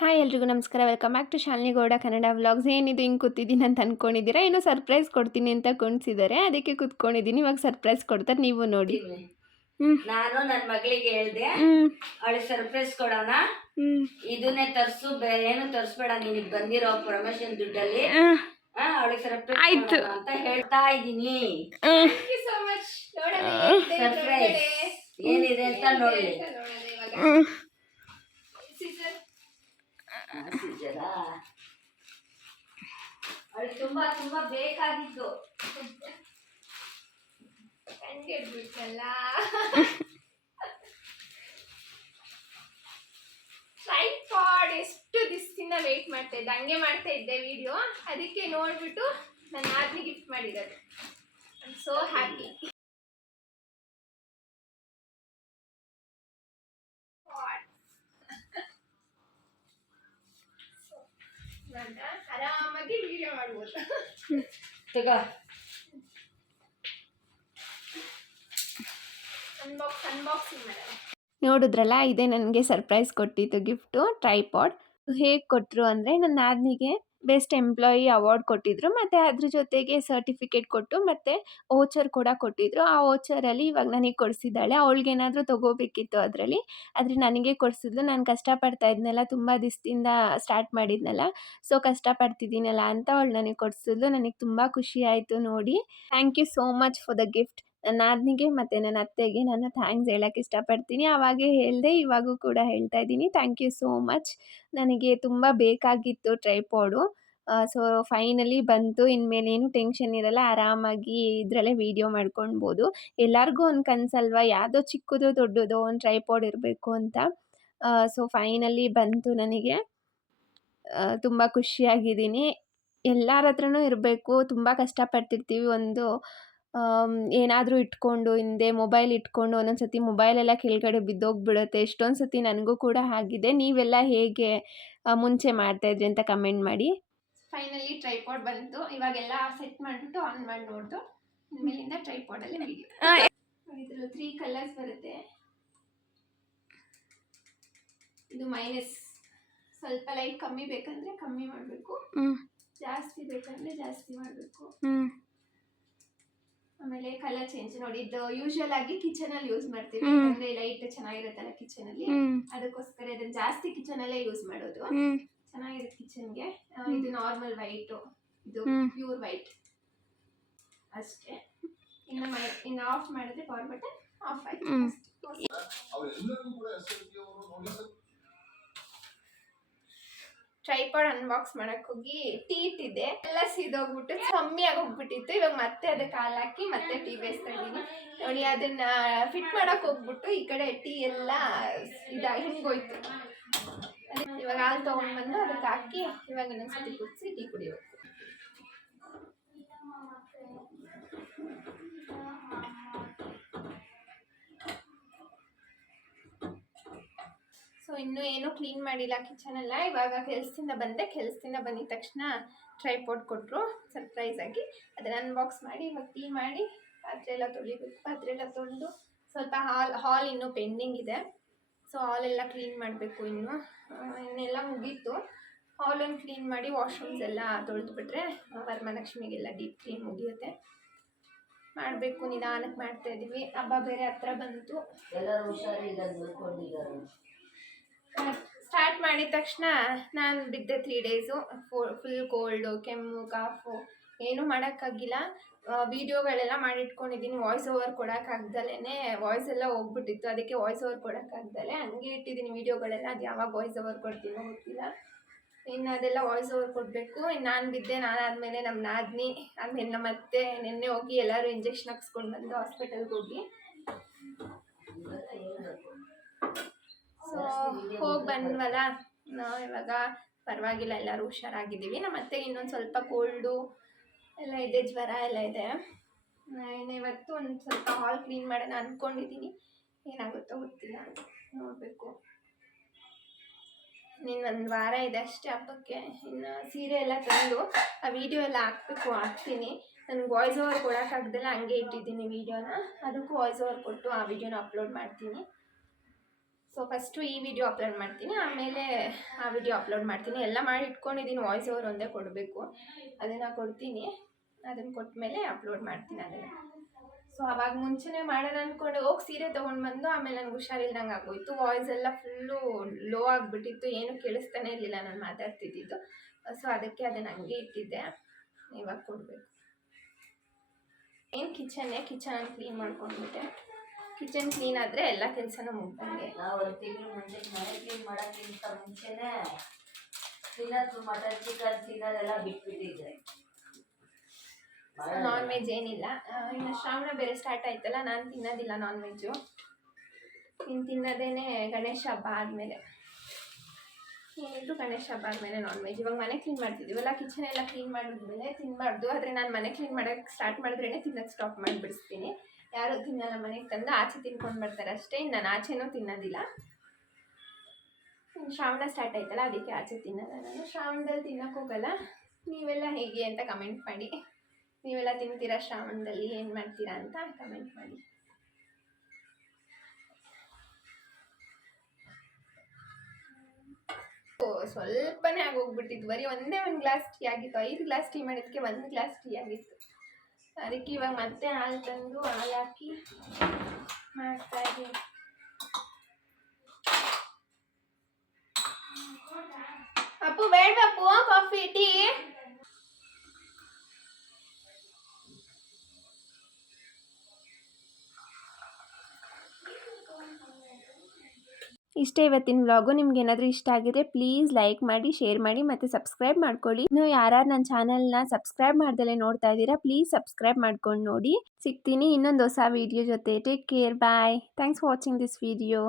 Hi ಎಲ್ರಿಗೂ ನಮಸ್ಕಾರ. Welcome back to Shalini Gowda Kannada vlogs. ಏನಿದು ಹಿಂಗೆ ಕೂತಿದ್ದೀನಿ ಅಂತ ಅಂದ್ಕೊಂಡಿದ್ದೀರಾ? ಏನೋ ಸರ್ಪ್ರೈಸ್ ಕೊಡ್ತೀನಿ ಅಂತ ಕುಣಿಸಿದ್ದಾರೆ, ಅದಕ್ಕೆ ಕೂತ್ಕೊಂಡಿದ್ದೀನಿ. ಇವಾಗ ಸರ್ಪ್ರೈಸ್ ಕೊಡ್ತಾರೆ, ನೀವು ನೋಡಿ. ನಾನು ನನ್ನ ಮಗಳಿಗೆ ಹೇಳ್ದೆ, ಅವಳಿಗೆ ಸರ್ಪ್ರೈಸ್ ಕೊಡೋಣ, ಇದನ್ನೇ ತರ್ಸು, ಬೇರೆ ಏನು ತರ್ಸ್ಬೇಡ, ನಿನಗೆ ಬಂದಿರೋ ಪ್ರಮೋಷನ್ ದುಡ್ಡಲ್ಲಿ ಅವಳಿಗೆ ಸರ್ಪ್ರೈಸ್ ಆಯ್ತು ಅಂತ ಹೇಳ್ತಾ ಇದ್ದೀನಿ. ಸರ್ಪ್ರೈಸ್ ಏನಿದೆ ಅಂತ ನೋಡಿ. ಅವಳಿಗೆ ತುಂಬಾ ತುಂಬಾ ಬೇಕಾಗಿತ್ತು. ಟ್ರೈಪಾಡ್ ಎಷ್ಟು ದಿವಸದಿಂದ ವೇಟ್ ಮಾಡ್ತಾ ಇದ್ದೆ, ಹಂಗೆ ಮಾಡ್ತಾ ಇದ್ದೆ ವಿಡಿಯೋ, ಅದಕ್ಕೆ ನೋಡ್ಬಿಟ್ಟು ನನ್ನ ಆದ್ನಿ ಗಿಫ್ಟ್ ಮಾಡಿದ್ದಾರೆ. I am so happy. ಆರಾಮಾಗಿ ವಿಡಿಯೋ ಮಾಡ್ಬೋದು. ಅನ್ಬಾಕ್ಸಿಂಗ್ ಮಾಡೋಣ. ನೋಡಿದ್ರಲ್ಲ, ಇದೇ ನನಗೆ ಸರ್ಪ್ರೈಸ್ ಕೊಟ್ಟಿತ್ತು ಗಿಫ್ಟು, ಟ್ರೈಪಾಡ್. ಹೇಗೆ ಕೊಟ್ಟರು ಅಂದರೆ, ನನ್ನ ನಾದ್ನಿಗೆ ಬೆಸ್ಟ್ ಎಂಪ್ಲಾಯಿ ಅವಾರ್ಡ್ ಕೊಟ್ಟಿದ್ರು, ಮತ್ತು ಅದ್ರ ಜೊತೆಗೆ ಸರ್ಟಿಫಿಕೇಟ್ ಕೊಟ್ಟು ಮತ್ತು ವೋಚರ್ ಕೂಡ ಕೊಟ್ಟಿದ್ರು. ಆ ವೋಚರಲ್ಲಿ ಇವಾಗ ನನಗೆ ಕೊಡಿಸಿದ್ದಾಳೆ. ಅವಳಿಗೇನಾದರೂ ತೊಗೋಬೇಕಿತ್ತು ಅದರಲ್ಲಿ, ಆದರೆ ನನಗೆ ಕೊಡಿಸಿದ್ಲು. ನಾನು ಕಷ್ಟಪಡ್ತಾ ಇದ್ನಲ್ಲ, ತುಂಬ ದಿವಸದಿಂದ ಸ್ಟಾರ್ಟ್ ಮಾಡಿದ್ನಲ್ಲ, ಸೊ ಕಷ್ಟಪಡ್ತಿದ್ದೀನಲ್ಲ ಅಂತ ಅವಳು ನನಗೆ ಕೊಡಿಸಿದ್ಲು. ನನಗೆ ತುಂಬ ಖುಷಿ ಆಯಿತು ನೋಡಿ. Thank you so much for the gift. ನನ್ನ ನಾದ್ನಿಗೆ ಮತ್ತು ನನ್ನ ಅತ್ತೆಗೆ ನಾನು ಥ್ಯಾಂಕ್ಸ್ ಹೇಳೋಕ್ಕೆ ಇಷ್ಟಪಡ್ತೀನಿ. ಆವಾಗೇ ಹೇಳಿದೆ, ಇವಾಗೂ ಕೂಡ ಹೇಳ್ತಾ ಇದ್ದೀನಿ, ಥ್ಯಾಂಕ್ ಯು ಸೋ ಮಚ್. ನನಗೆ ತುಂಬ ಬೇಕಾಗಿತ್ತು ಟ್ರೈಪಾಡು. ಸೊ ಫೈನಲಿ ಬಂತು. ಇನ್ಮೇಲೆ ಏನು ಟೆನ್ಷನ್ ಇರಲ್ಲ, ಆರಾಮಾಗಿ ಇದರಲ್ಲೇ ವೀಡಿಯೋ ಮಾಡ್ಕೊಳ್ಬೋದು. ಎಲ್ಲರಿಗೂ ಒಂದು ಕನಸಲ್ವ, ಯಾವುದೋ ಚಿಕ್ಕದೋ ದೊಡ್ಡದೋ ಒಂದು ಟ್ರೈಪಾಡ್ ಇರಬೇಕು ಅಂತ. ಸೊ ಫೈನಲಿ ಬಂತು ನನಗೆ. ತುಂಬ ಖುಷಿಯಾಗಿದ್ದೀನಿ. ಎಲ್ಲರ ಹತ್ರನೂ ಇರಬೇಕು. ತುಂಬ ಕಷ್ಟಪಡ್ತಿರ್ತೀವಿ, ಒಂದು ಏನಾದರೂ ಇಟ್ಕೊಂಡು, ಹಿಂದೆ ಮೊಬೈಲ್ ಇಟ್ಕೊಂಡು ಒಂದೊಂದು ಸತಿ ಮೊಬೈಲೆಲ್ಲ ಕೆಳಗಡೆ ಬಿದ್ದೋಗ್ಬಿಡುತ್ತೆ. ಎಷ್ಟೊಂದು ಸತಿ ನನಗೂ ಕೂಡ ಆಗಿದೆ. ನೀವೆಲ್ಲ ಹೇಗೆ ಮುಂಚೆ ಮಾಡ್ತಾಯಿದ್ರಿ ಅಂತ ಕಮೆಂಟ್ ಮಾಡಿ. ಫೈನಲಿ ಟ್ರೈಪಾಡ್ ಬಂತು. ಇವಾಗೆಲ್ಲ ಸೆಟ್ ಮಾಡಿಬಿಟ್ಟು ಆನ್ ಮಾಡಿ ನೋಡ್ದು, ಇನ್ಮೇಲಿಂದ ಟ್ರೈಪಾಡಲ್ಲಿ ವೀಡಿಯೋ. ಇದ್ರಲ್ಲಿ 3 ಕಲರ್ಸ್ ಬರುತ್ತೆ. ಇದು ಮೈನಸ್, ಸ್ವಲ್ಪ ಲೈಟ್ ಕಮ್ಮಿ ಬೇಕಂದರೆ ಕಮ್ಮಿ ಮಾಡಬೇಕು, ಜಾಸ್ತಿ ಬೇಕಂದರೆ ಜಾಸ್ತಿ ಮಾಡಬೇಕು. ಆಮೇಲೆ ಕಲರ್ ಚೇಂಜ್ ನೋಡಿ. ಇದು ಯೂಶುವಲ್ ಆಗಿ ಕಿಚನಲ್ಲಿ ಯೂಸ್ ಮಾಡ್ತೀವಿ, ಅಂದರೆ ಲೈಟ್ ಚೆನ್ನಾಗಿರುತ್ತಲ್ಲ ಕಿಚನಲ್ಲಿ, ಅದಕ್ಕೋಸ್ಕರ ಇದನ್ನು ಜಾಸ್ತಿ ಕಿಚನಲ್ಲೇ ಯೂಸ್ ಮಾಡೋದು. ಚೆನ್ನಾಗಿರುತ್ತೆ ಕಿಚನ್ಗೆ. ಇದು ನಾರ್ಮಲ್ ವೈಟು, ಇದು ಪ್ಯೂರ್ ವೈಟ್ ಅಷ್ಟೇ. ಇನ್ನು ಆಫ್ ಮಾಡಿದ್ರೆ ಪವರ್ ಬಟನ್ ಆಫ್ ಆಯ್ತು. ಟ್ರೈಪಾಡ್ ಅನ್ಬಾಕ್ಸ್ ಮಾಡಕ್ ಹೋಗಿ ಟೀ ಇಟ್ಟಿದ್ದೆ, ಎಲ್ಲ ಸೀದೋಗ್ಬಿಟ್ಟು ಕಮ್ಮಿ ಆಗೋಗ್ಬಿಟ್ಟಿತ್ತು. ಇವಾಗ ಮತ್ತೆ ಅದಕ್ಕೆ ಹಾಲು ಹಾಕಿ ಮತ್ತೆ ಟೀ ಬೇಯಿಸ್ತಾ ಇದ್ದೀನಿ ನೋಡಿ. ಅದನ್ನ ಫಿಟ್ ಮಾಡಕ್ ಹೋಗ್ಬಿಟ್ಟು ಈ ಕಡೆ ಟೀ ಎಲ್ಲ ಹಿಂಗೋಯ್ತು. ಇವಾಗ ಹಾಲು ತೊಗೊಂಡ್ಬಂದು ಅದಕ್ಕೆ ಹಾಕಿ ಇವಾಗ ಇನ್ನೊಂದ್ಸತಿ ಕುದಿಸಿ ಟೀ ಕುಡಿಯೋದು. ಸೊ ಇನ್ನೂ ಏನೂ ಕ್ಲೀನ್ ಮಾಡಿಲ್ಲ ಕಿಚನೆಲ್ಲ. ಇವಾಗ ಕೆಲಸದಿಂದ ಬಂದಿದ ತಕ್ಷಣ ಟ್ರೈಪಾಡ್ ಕೊಟ್ಟರು ಸರ್ಪ್ರೈಸ್ ಆಗಿ. ಅದನ್ನು ಅನ್ಬಾಕ್ಸ್ ಮಾಡಿ ಇವಾಗ ಟೀ ಮಾಡಿ ಪಾತ್ರೆ ಎಲ್ಲ ತೊಳಿಬೇಕು. ಪಾತ್ರೆ ಎಲ್ಲ ತೊಳೆದು ಸ್ವಲ್ಪ ಹಾಲ್ ಇನ್ನೂ ಪೆಂಡಿಂಗ್ ಇದೆ. ಸೊ ಹಾಲೆಲ್ಲ ಕ್ಲೀನ್ ಮಾಡಬೇಕು. ಇನ್ನೆಲ್ಲ ಮುಗೀತು. ಹಾಲನ್ನು ಕ್ಲೀನ್ ಮಾಡಿ ವಾಶ್ರೂಮ್ಸ್ ಎಲ್ಲ ತೊಳೆದುಬಿಟ್ರೆ ವರಮಹಾಲಕ್ಷ್ಮಿಗೆಲ್ಲ ಡೀಪ್ ಕ್ಲೀನ್ ಮುಗಿಯುತ್ತೆ. ಮಾಡಬೇಕು, ನಿಧಾನಕ್ಕೆ ಮಾಡ್ತಾ ಇದ್ದೀವಿ. ಹಬ್ಬ ಬೇರೆ ಹತ್ರ ಬಂತು. ಸ್ಟಾರ್ಟ್ ಮಾಡಿದ ತಕ್ಷಣ ನಾನು ಬಿದ್ದೆ 3 ಡೇಸು. ಫುಲ್ ಕೋಲ್ಡು, ಕೆಮ್ಮು, ಕಾಫು, ಏನೂ ಮಾಡೋಕ್ಕಾಗಿಲ್ಲ. ವೀಡಿಯೋಗಳೆಲ್ಲ ಮಾಡಿಟ್ಕೊಂಡಿದ್ದೀನಿ. ವಾಯ್ಸ್ ಓವರ್ ಕೊಡೋಕ್ಕಾಗ್ದಲೇ ವಾಯ್ಸ್ ಎಲ್ಲ ಹೋಗ್ಬಿಟ್ಟಿತ್ತು, ಅದಕ್ಕೆ ವಾಯ್ಸ್ ಓವರ್ ಕೊಡೋಕ್ಕಾಗ್ದಲೇ ಹಂಗೆ ಇಟ್ಟಿದ್ದೀನಿ ವೀಡಿಯೋಗಳೆಲ್ಲ. ಅದು ಯಾವಾಗ ವಾಯ್ಸ್ ಓವರ್ ಕೊಡ್ತೀನೋ ಗೊತ್ತಿಲ್ಲ. ಇನ್ನು ಅದೆಲ್ಲ ವಾಯ್ಸ್ ಓವರ್ ಕೊಡಬೇಕು. ಇನ್ನು ನಾನು ಬಿದ್ದೆ, ನಾನಾದಮೇಲೆ ನಮ್ಮ ನಾದ್ನಿ, ಆಮೇಲೆ ನಮ್ಮ ಅತ್ತೆ. ನಿನ್ನೆ ಹೋಗಿ ಎಲ್ಲರೂ ಇಂಜೆಕ್ಷನ್ ಹಾಕ್ಸ್ಕೊಂಡು ಬಂದು ಹಾಸ್ಪಿಟಲ್ಗೆ ಹೋಗಿ. ಸೊ ಹೋಗಿ ಬಂದ್ವಲ್ಲ, ಇವಾಗ ಪರವಾಗಿಲ್ಲ, ಎಲ್ಲರೂ ಹುಷಾರಾಗಿದ್ದೀವಿ. ನಮ್ಮ ಅತ್ತೆಗೆ ಇನ್ನೊಂದು ಸ್ವಲ್ಪ ಕೋಲ್ಡು ಎಲ್ಲ ಇದೆ, ಜ್ವರ ಎಲ್ಲ ಇದೆ. ಇನ್ನು ಇವತ್ತು ಒಂದು ಸ್ವಲ್ಪ ಹಾಲ್ ಕ್ಲೀನ್ ಮಾಡೋಣ ಅಂದ್ಕೊಂಡಿದ್ದೀನಿ. ಏನಾಗುತ್ತೋ ಗೊತ್ತಿಲ್ಲ, ನೋಡಬೇಕು. ಇನ್ನೊಂದು ವಾರ ಇದೆ ಅಷ್ಟೇ ಹಬ್ಬಕ್ಕೆ. ಇನ್ನು ಸೀರೆ ಎಲ್ಲ ತಂದು ಆ ವಿಡಿಯೋ ಎಲ್ಲ ಹಾಕ್ತೀನಿ. ನನಗೆ ವಾಯ್ಸ್ ಓವರ್ ಕೊಡೋಕ್ಕಾಗ್ದಲ್ಲ ಹಂಗೆ ಇಟ್ಟಿದ್ದೀನಿ ವೀಡಿಯೋನ. ಅದಕ್ಕೂ ವಾಯ್ಸ್ ಓವರ್ ಕೊಟ್ಟು ಆ ವಿಡಿಯೋನ ಅಪ್ಲೋಡ್ ಮಾಡ್ತೀನಿ. ಸೊ ಫಸ್ಟು ಈ ವಿಡಿಯೋ ಅಪ್ಲೋಡ್ ಮಾಡ್ತೀನಿ, ಆಮೇಲೆ ಆ ವಿಡಿಯೋ ಅಪ್ಲೋಡ್ ಮಾಡ್ತೀನಿ. ಎಲ್ಲ ಮಾಡಿ ಇಟ್ಕೊಂಡಿದ್ದೀನಿ, ವಾಯ್ಸ್ ಓವರ್ ಒಂದೇ ಕೊಡಬೇಕು, ಅದನ್ನು ಕೊಡ್ತೀನಿ. ಅದನ್ನು ಕೊಟ್ಟ ಮೇಲೆ ಅಪ್ಲೋಡ್ ಮಾಡ್ತೀನಿ ಅದನ್ನು. ಸೊ ಅವಾಗ ಮುಂಚೆನೇ ಮಾಡೋಣ ಅಂದ್ಕೊಂಡು ಹೋಗಿ ಸೀರೆ ತೊಗೊಂಡು ಬಂದು, ಆಮೇಲೆ ನನಗೆ ಹುಷಾರಿಲ್ದಂಗೆ ಆಗೋಯ್ತು. ವಾಯ್ಸ್ ಎಲ್ಲ ಫುಲ್ಲು ಲೋ ಆಗಿಬಿಟ್ಟಿತ್ತು, ಏನೂ ಕೇಳಿಸ್ತಾನೆ ಇರಲಿಲ್ಲ ನಾನು ಮಾತಾಡ್ತಿದ್ದಿದ್ದು. ಸೊ ಅದಕ್ಕೆ ಅದನ್ನು ಹಂಗೆ ಇಟ್ಟಿದ್ದೆ. ಇವಾಗ ಕೊಡಬೇಕು. ಏನು ಕಿಚನ್ ಕ್ಲೀನ್ ಮಾಡ್ಕೊಂಡ್ಬಿಟ್ಟೆ. ಕಿಚನ್ ಕ್ಲೀನ್ ಆದರೆ ಎಲ್ಲ ಕೆಲಸನೂ ಮುಗ್ದಂಗೆ. ನಾವು ಒಂದು ತಿಂಗಳು ಮುಂಚೆ ಮನೆ ಕ್ಲೀನ್ ಮಾಡೋಕ್ಕಿಂತ ಮುಂಚೆನೇ ತಿನ್ನೋದು ಮಟನ್ ಚಿಕನ್ ತಿನ್ನೋದೆಲ್ಲ ಬಿಟ್ಬಿಟ್ಟಿದ್ರೆ. ನಾನ್ ವೆಜ್ ಏನಿಲ್ಲ. ಇನ್ನು ಶ್ರಾವಣ ಬೇರೆ ಸ್ಟಾರ್ಟ್ ಆಯ್ತಲ್ಲ, ನಾನು ತಿನ್ನೋದಿಲ್ಲ ನಾನ್ ವೆಜ್ಜು. ಇನ್ನು ತಿನ್ನೋದೇನೆ ಗಣೇಶ ಹಬ್ಬ ಆದಮೇಲೆ. ಏನಿದ್ರು ಗಣೇಶ ಹಬ್ಬ ಆದಮೇಲೆ ನಾನ್ ವೆಜ್. ಇವಾಗ ಮನೆ ಕ್ಲೀನ್ ಮಾಡ್ತಿದ್ದೀವಲ್ಲ, ಕಿಚನ್ ಎಲ್ಲ ಕ್ಲೀನ್ ಮಾಡಿದ್ಮೇಲೆ ತಿನ್ನಬಾರ್ದು. ಆದರೆ ನಾನು ಮನೆ ಕ್ಲೀನ್ ಮಾಡೋಕ್ಕೆ ಸ್ಟಾರ್ಟ್ ಮಾಡಿದ್ರೇ ತಿನ್ನೋದು ಸ್ಟಾಪ್ ಮಾಡಿಬಿಡಿಸ್ತೀನಿ. ಯಾರೂ ತಿನ್ನಲ್ಲ, ಮನೆಗೆ ತಂದು ಆಚೆ ತಿನ್ಕೊಂಡು ಬರ್ತಾರೆ ಅಷ್ಟೇ. ನಾನು ಆಚೆನೂ ತಿನ್ನೋದಿಲ್ಲ. ಶ್ರಾವಣ ಸ್ಟಾರ್ಟ್ ಆಯ್ತಲ್ಲ, ಅದಕ್ಕೆ ಆಚೆ ತಿನ್ನೋಲ್ಲ ನಾನು. ಶ್ರಾವಣದಲ್ಲಿ ತಿನ್ನೋಕೆ ಹೋಗಲ್ಲ. ನೀವೆಲ್ಲ ಹೇಗೆ ಅಂತ ಕಮೆಂಟ್ ಮಾಡಿ. ನೀವೆಲ್ಲ ತಿಂತೀರಾ ಶ್ರಾವಣದಲ್ಲಿ, ಏನು ಮಾಡ್ತೀರಾ ಅಂತ ಕಮೆಂಟ್ ಮಾಡಿ. ಸ್ವಲ್ಪನೇ ಆಗೋಗ್ಬಿಟ್ಟಿತ್ತು. ಬರೀ ಒಂದೇ ಒಂದು ಗ್ಲಾಸ್ ಟೀ ಆಗಿತ್ತು. 5 ಗ್ಲಾಸ್ ಟೀ ಮಾಡಿದ್ದಕ್ಕೆ 1 ಗ್ಲಾಸ್ ಟೀ ಆಗಿತ್ತು. ಅದಕ್ಕೆ ಇವಾಗ ಮತ್ತೆ ಹಾಲು ತಂದು ಹಾಲು ಹಾಕಿ ಮಾಡ್ತಾ ಇದ್ದೀನಿ. ಅಪ್ಪು ಬೇಡಪ್ಪು ಕಾಫಿ ಟೀ. ಇಷ್ಟೇ ಇವತ್ತಿನ ವ್ಲಾಗು. ನಿಮ್ಗೆ ಏನಾದರೂ ಇಷ್ಟ ಆಗಿದ್ರೆ ಪ್ಲೀಸ್ ಲೈಕ್ ಮಾಡಿ, ಶೇರ್ ಮಾಡಿ ಮತ್ತು ಸಬ್ಸ್ಕ್ರೈಬ್ ಮಾಡ್ಕೊಳ್ಳಿ. ನೀವು ಯಾರು ನನ್ನ ಚಾನಲ್ನ ಸಬ್ಸ್ಕ್ರೈಬ್ ಮಾಡ್ದಲೇ ನೋಡ್ತಾ ಇದ್ದೀರಾ, ಪ್ಲೀಸ್ ಸಬ್ಸ್ಕ್ರೈಬ್ ಮಾಡ್ಕೊಂಡು ನೋಡಿ. ಸಿಗ್ತೀನಿ ಇನ್ನೊಂದು ಹೊಸ ವಿಡಿಯೋ ಜೊತೆ. Take care, bye. Thanks for watching this video.